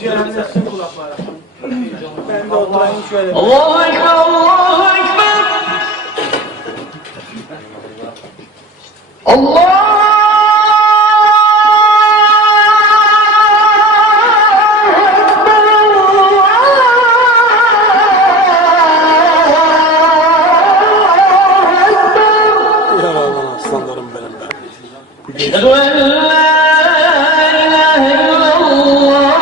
Cehennemsin kulaklara. Ben de oturayım şöyle. Allahu Ekber, Allahu Ekber. Allah! Aslanlarım benim be. Eşhedü en la ilahe illallah.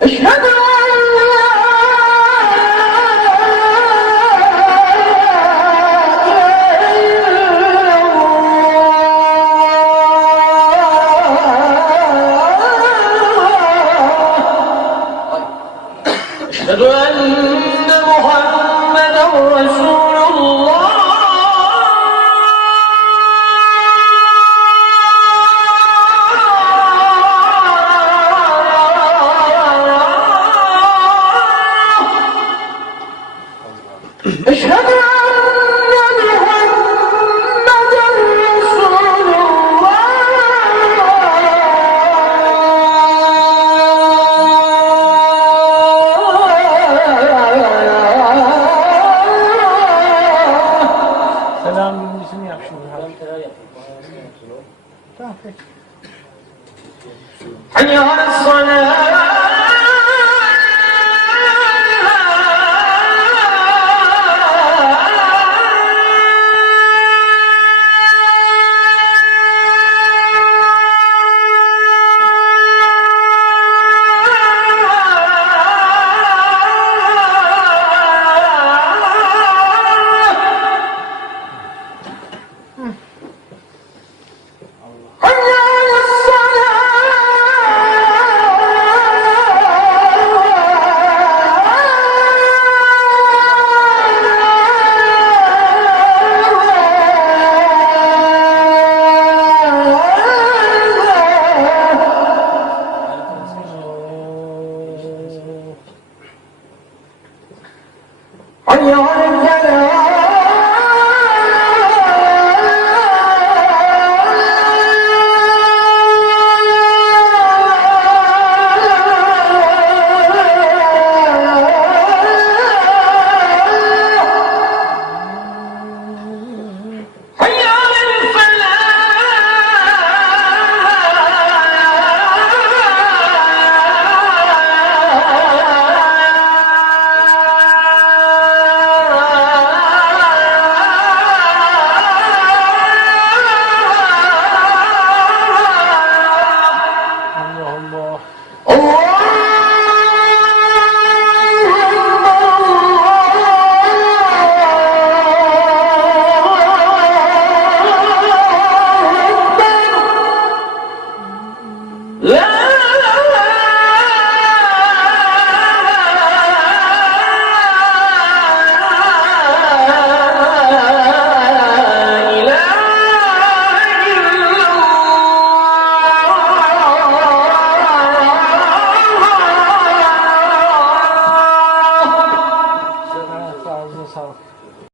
Eşhedü en la أشهد أن محمدا رسول الله أشهد Tamam peki. حي على الصلاة حي على الفلاح حي على الفلاح